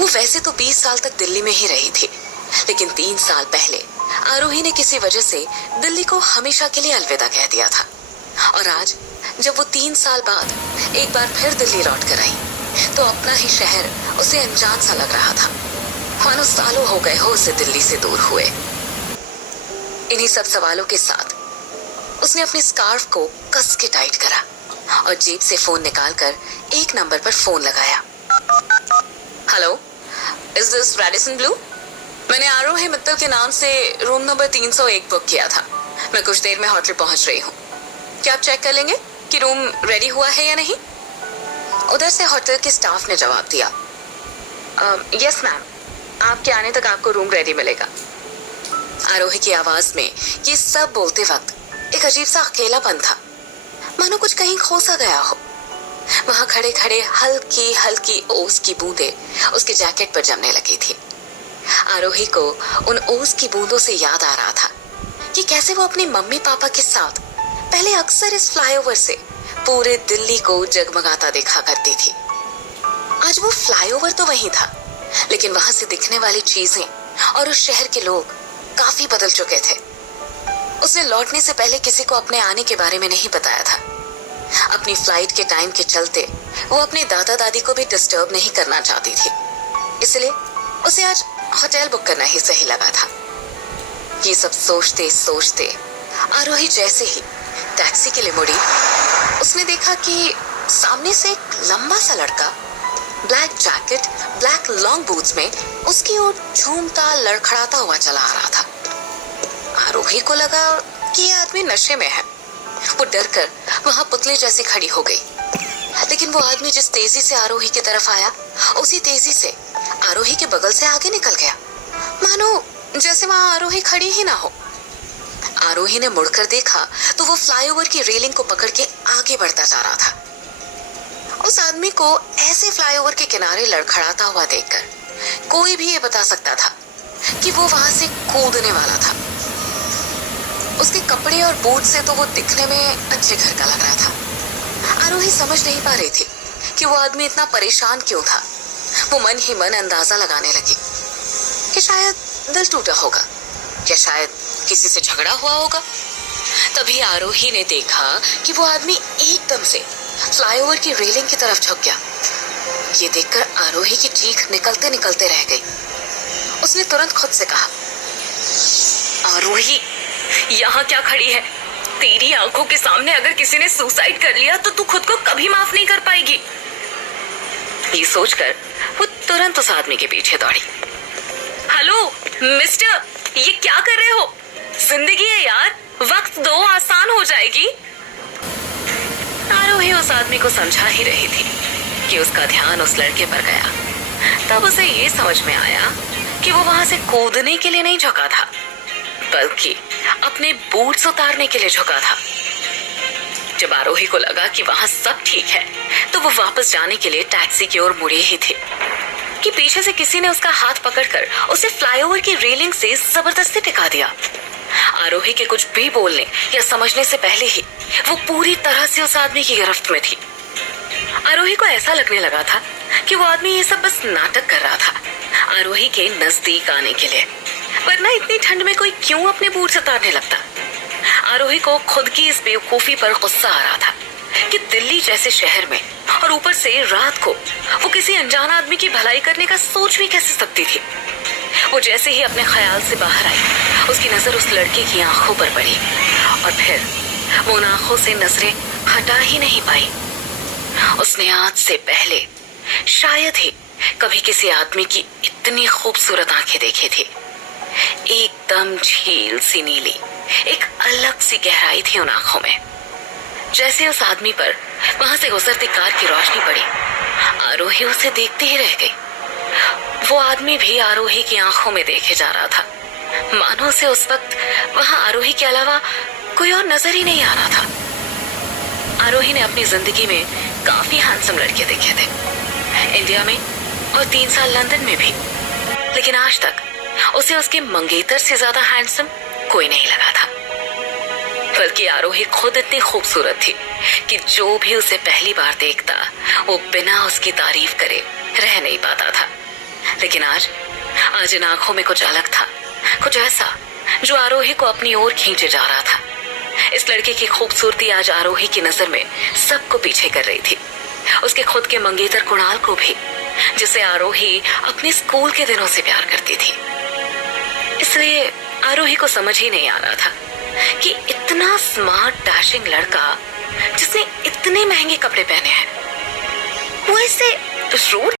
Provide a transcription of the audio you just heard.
वो वैसे तो 20 साल तक दिल्ली में ही रही थी, लेकिन 3 साल पहले आरोही ने किसी वजह से दिल्ली को हमेशा के लिए अलविदा कह दिया था। और आज जब वो 3 साल बाद एक बार फिर दिल्ली लौट कर आई, तो अपना ही शहर उसे अनजान सा लग रहा था, मानो सालों हो गए हो उसे दिल्ली से दूर हुए। इन्हीं सब सवालों के साथ उसने अपने स्कार्फ को कस के टाइट करा और जेब से फोन निकालकर एक नंबर पर फोन लगाया। Hello, is this Radisson Blu? मैंने आरोही मित्तल के नाम से रूम नंबर 301 बुक किया था। मैं कुछ देर में होटल पहुंच रही हूँ। क्या आप चेक कर लेंगे कि रूम रेडी हुआ है या नहीं? उधर से होटल के स्टाफ ने जवाब दिया, यस मैम, आपके आने तक आपको रूम रेडी मिलेगा। आरोही की आवाज में ये सब बोलते वक्त एक अजीब सा अकेलापन था, मानो कुछ कहीं खो सा गया हो। वहां खड़े खड़े हल्की हल्की ओस की बूंदें उसके जैकेट पर जमने लगी थी। आरोही को उन ओस की बूंदों से याद आ रहा था कि कैसे वो अपनी मम्मी पापा के साथ पहले अक्सर इस फ्लाईओवर से पूरे दिल्ली को जगमगाता देखा करती थी। आज वो फ्लाईओवर तो वहीं था, लेकिन वहां से दिखने वाली चीजें और उस शहर के लोग काफी बदल चुके थे। उसने लौटने से पहले किसी को अपने आने के बारे में नहीं बताया था। अपनी फ्लाइट के टाइम के चलते वो अपने दादा दादी को भी डिस्टर्ब नहीं करना चाहती थी, इसलिए उसे आज होटल बुक करना ही सही लगा था। ये सब सोचते सोचते आरोही जैसे ही टैक्सी के लिए मुड़ी, उसने देखा कि सामने से एक लंबा सा लड़का black jacket, black long boots में उसकी ओर झूमता लड़खड़ाता हुआ चला आ रहा था। आरोही को लगा कि यह आदमी नशे में है। वो डरकर वहां पुतले जैसी खड़ी हो गई, लेकिन वो आदमी जिस तेजी से आरोही की तरफ आया, उसी तेजी से आरोही के बगल से आगे निकल गया, मानो जैसे वहां आरोही खड़ी ही ना हो। आरोही ने मुड़कर देखा तो वो फ्लाईओवर की रेलिंग को पकड़ के आगे बढ़ता जा रहा था। उस आदमी को ऐसे फ्लाईओवर के किनारे लड़खड़ाता हुआ देखकर कोई भी ये बता सकता था कि वो वहां से कूदने वाला था। उसके कपड़े और बूट से तो वो दिखने में अच्छे घर का लग रहा था। आरोही समझ नहीं पा रही थी कि वो आदमी इतना परेशान क्यों था। वो मन ही मन अंदाजा लगाने लगी कि शायद दिल टूटा होगा या शायद किसी से झगड़ा हुआ होगा। तभी आरोही ने देखा कि वो आदमी एकदम से फ्लाईओवर की रेलिंग की तरफ झुक गया। ये देखकर आरोही की चीख निकलते निकलते रह गई। उसने तुरंत खुद से कहा, आरोही, यहाँ क्या खड़ी है? तेरी आंखों के सामने अगर किसी ने सुसाइड कर लिया तो तू खुद को कभी माफ नहीं कर पाएगी। ये सोचकर वो तुरंत उस आदमी के पीछे दौड़ी। हेलो मिस्टर, ये क्या कर रहे हो? जिंदगी है यार, वक्त दो, आसान हो जाएगी। आरोही उस आदमी को समझा ही रही थी कि उसका ध्यान उस लड़के पर गया। तब उसे ये समझ में आया कि वो वहां से कूदने के लिए नहीं झुका था, बल्कि अपने बूट्स उतारने के लिए झुका था। जब आरोही को लगा कि वहां सब ठीक है, तो वो वापस जाने के लिए टैक्सी की ओर मुड़ी ही थी कि पीछे से किसी ने उसका हाथ पकड़कर उसे फ्लाईओवर की रेलिंग से जबरदस्ती टिका दिया। आरोही के कुछ भी बोलने या समझने से पहले ही वो पूरी तरह से उस आदमी की गिरफ्त में थी। आरोही को ऐसा लगने लगा था कि वो आदमी ये सब बस नाटक कर रहा था आरोही के नजदीक आने के लिए, वरना इतनी ठंड में कोई क्यों अपने बूट उतारने लगता। आरोही को खुद की इस बेवकूफी पर गुस्सा आ रहा था कि दिल्ली जैसे शहर में और ऊपर से रात को वो किसी अनजान आदमी की भलाई करने का सोच भी कैसे सकती थी। वो जैसे ही अपने ख्याल से बाहर आई, उसकी नजर उस लड़के की आंखों पर पड़ी और फिर वो उन आंखों से नजरें हटा ही नहीं पाई। उसने आज से पहले शायद ही कभी किसी आदमी की इतनी खूबसूरत आंखें देखी थी। एकदम झील सी नीली, एक अलग सी गहराई थी उन आंखों में। जैसे उस आदमी पर वहां से गुजरती कार की रोशनी पड़ी, आरोही उसे देखते ही रह गई। वो आदमी भी आरोही की आंखों में देखे जा रहा था, मानो उसे उस वक्त वहां आरोही के अलावा कोई और नजर ही नहीं आ रहा था। आरोही ने अपनी जिंदगी में काफी हैंडसम लड़के देखे थे, इंडिया में और 3 साल लंदन में भी, लेकिन आज तक उसे उसके मंगेतर से ज्यादा हैंडसम कोई नहीं लगा था। बल्कि आरोही खुद इतनी खूबसूरत थी कि जो भी उसे पहली बार देखता वो बिना उसकी तारीफ करे रह नहीं पाता था। लेकिन आज आज इन आंखों में कुछ अलग था, कुछ ऐसा जो आरोही को अपनी ओर खींचे जा रहा था। इस लड़के की खूबसूरती आज आरोही की नजर में सबको पीछे कर रही थी, उसके खुद के मंगेतर कुणाल को भी, जिसे आरोही अपने स्कूल के दिनों से प्यार करती थी। इसलिए आरोही को समझ ही नहीं आ रहा था कि इतना स्मार्ट डैशिंग लड़का जिसने इतने महंगे कपड़े पहने हैं, वो इसे रूट